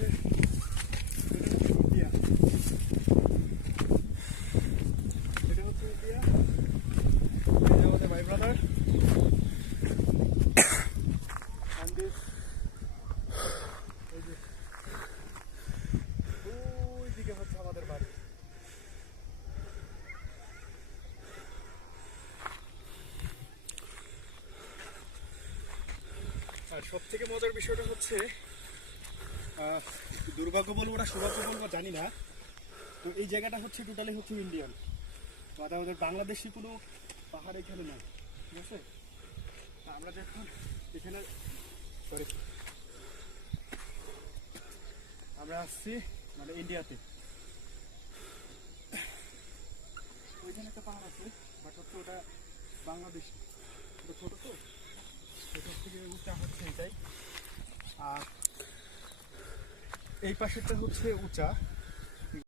হচ্ছে ইন্ডিয়া, এটা হচ্ছে ইন্ডিয়া, এটা আমাদের মাই ব্রাদার, and this এই যে ওই দিকে হচ্ছে আমাদের বাড়ি। আর সব থেকে মজার বিষয়টা হচ্ছে দুর্ভাগ্য বলবো না সৌভাগ্য বলবো জানি না, তো এই জায়গাটা হচ্ছে টোটালি হচ্ছে ইন্ডিয়ান, মানে আমাদের বাংলাদেশি কোনো পাহাড় এখানে নাই, ঠিক আছে। আমরা যখন এখানে সরি আমরা আসছি মানে ইন্ডিয়াতে, ওইখানে একটা পাহাড় আছে বাট হচ্ছে ওটা বাংলাদেশ, ওটা ছোটো তো, সেটার থেকে উঁচা হচ্ছে এটাই। আর এই পাশেরটা হচ্ছে উঁচা,